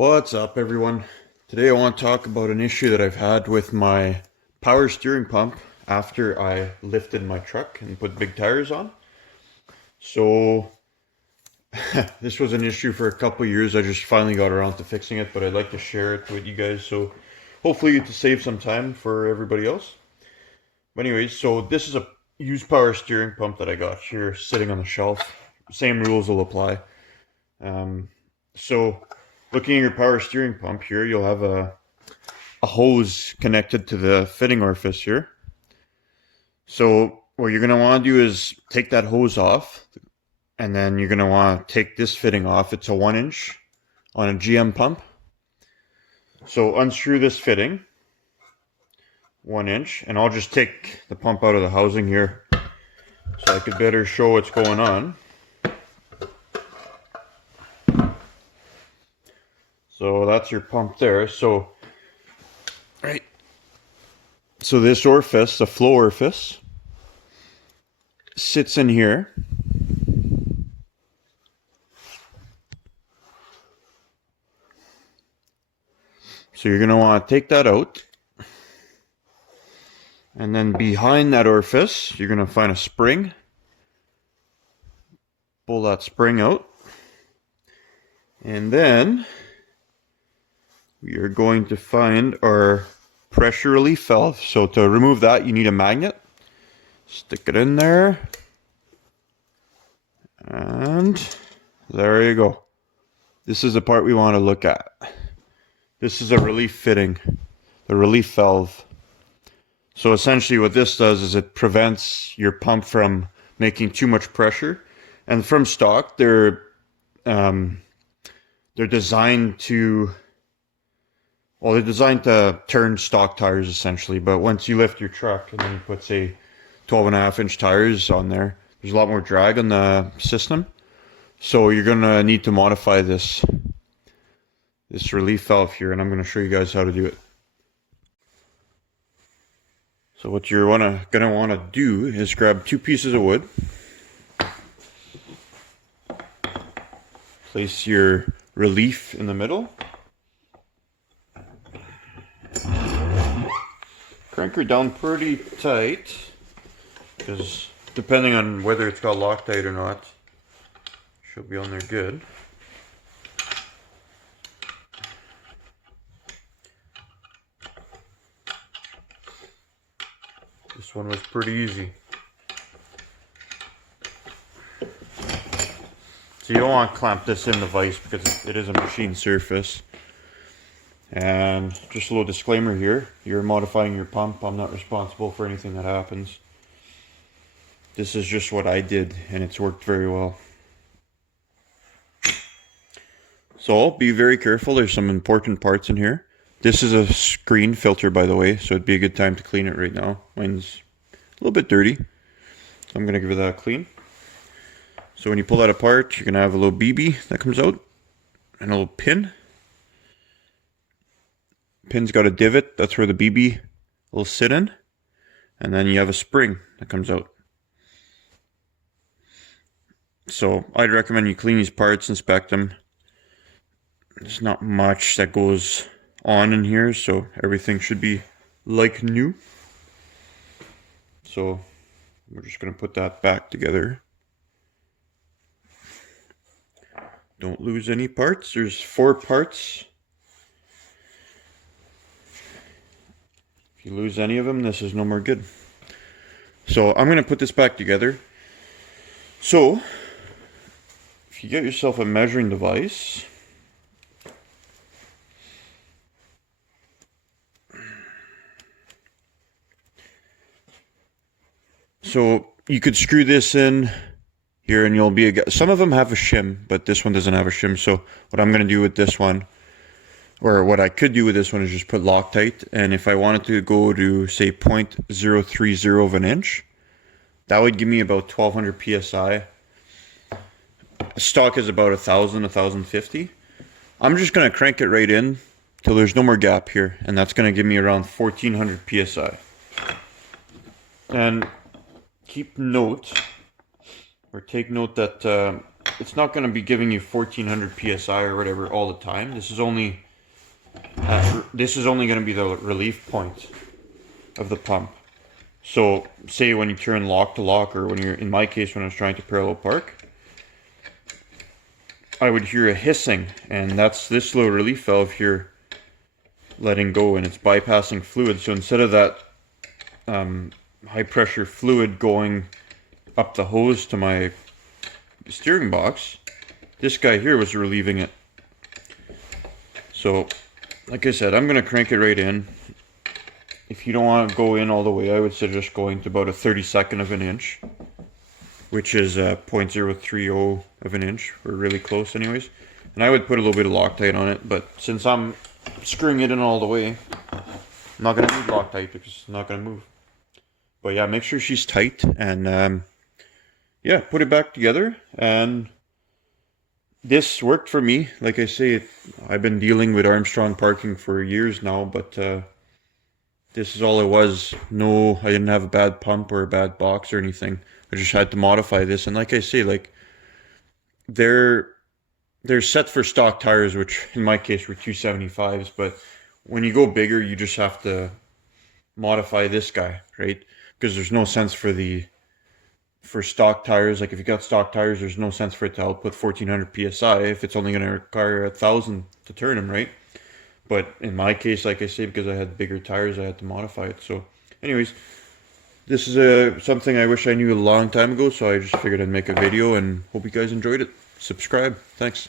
What's up, everyone? Today I want to talk about an issue that I've had with my power steering pump after I lifted my truck and put big tires on. So this was an issue for a couple years. I just finally got around to fixing it, but I'd like to share it with you guys, so hopefully to save some time for everybody else. But anyways, so this is a used power steering pump that I got here sitting on the shelf. Same rules will apply. So looking at your power steering pump here, you'll have a hose connected to the fitting orifice here. So what you're going to want to do is take that hose off, and then you're going to want to take this fitting off. It's a 1-inch on a GM pump. So unscrew this fitting, 1-inch, and I'll just take the pump out of the housing here so I could better show what's going on. So that's your pump there. So this orifice, the flow orifice, sits in here. So you're going to want to take that out. And then behind that orifice, you're going to find a spring. Pull that spring out. And then we are going to find our pressure relief valve. So to remove that, you need a magnet. Stick it in there. And there you go. This is the part we want to look at. This is a relief fitting, the relief valve. So essentially what this does is it prevents your pump from making too much pressure. And from stock, they're designed to turn stock tires essentially, but once you lift your truck and then you put, say, 12.5-inch tires on there, there's a lot more drag on the system. So you're going to need to modify this relief valve here, and I'm going to show you guys how to do it. So what you're going to want to do is grab 2 pieces of wood. Place your relief in the middle. Crank her down pretty tight, because depending on whether it's got Loctite or not, she'll be on there good. This one was pretty easy. So you don't want to clamp this in the vise because it is a machine surface. And just a little disclaimer here, you're modifying your pump. I'm not responsible for anything that happens. This is just what I did, and it's worked very well. So be very careful, there's some important parts in here. This is a screen filter, by the way, so it'd be a good time to clean it right now. Mine's a little bit dirty, so I'm going to give it that a clean. So when you pull that apart, you're going to have a little BB that comes out, and a little pin. Pin's got a divot, that's where the BB will sit in. And then you have a spring that comes out. So I'd recommend you clean these parts, inspect them. There's not much that goes on in here, so everything should be like new. So we're just going to put that back together. Don't lose any parts. There's 4 parts. If you lose any of them, this is no more good. So I'm going to put this back together. So if you get yourself a measuring device, so you could screw this in here and you'll be some of them have a shim, but this one doesn't have a shim. So what I'm going to do with this one, or what I could do with this one, is just put Loctite, and if I wanted to go to, say, 0.030 of an inch, that would give me about 1200 psi. Stock is about 1000, 1050. I'm just going to crank it right in till there's no more gap here, and that's going to give me around 1400 psi. And keep note, or take note that it's not going to be giving you 1400 psi or whatever all the time. This is only going to be the relief point of the pump. So say when you turn lock to lock, or when you're, in my case, when I was trying to parallel park, I would hear a hissing, and that's this little relief valve here letting go, and it's bypassing fluid. So instead of that high pressure fluid going up the hose to my steering box, this guy here was relieving it. So like I said, I'm going to crank it right in. If you don't want to go in all the way, I would suggest going to about a 32nd of an inch, which is 0.030 of an inch. We're really close anyways. And I would put a little bit of Loctite on it, but since I'm screwing it in all the way, I'm not going to need Loctite because it's not going to move. But yeah, make sure she's tight, and yeah, put it back together. And this worked for me. Like I say, I've been dealing with Armstrong parking for years now, but this is all it was. No, I didn't have a bad pump or a bad box or anything. I just had to modify this. And like I say, like they're set for stock tires, which in my case were 275s. But when you go bigger, you just have to modify this guy, right? Because there's no sense for stock tires. Like if you got stock tires, there's no sense for it to output 1400 psi if it's only going to require 1000 to turn them, right? But in my case, like I say, because I had bigger tires, I had to modify it. So anyways, this is something I wish I knew a long time ago, so I just figured I'd make a video, and hope you guys enjoyed it. Subscribe. Thanks.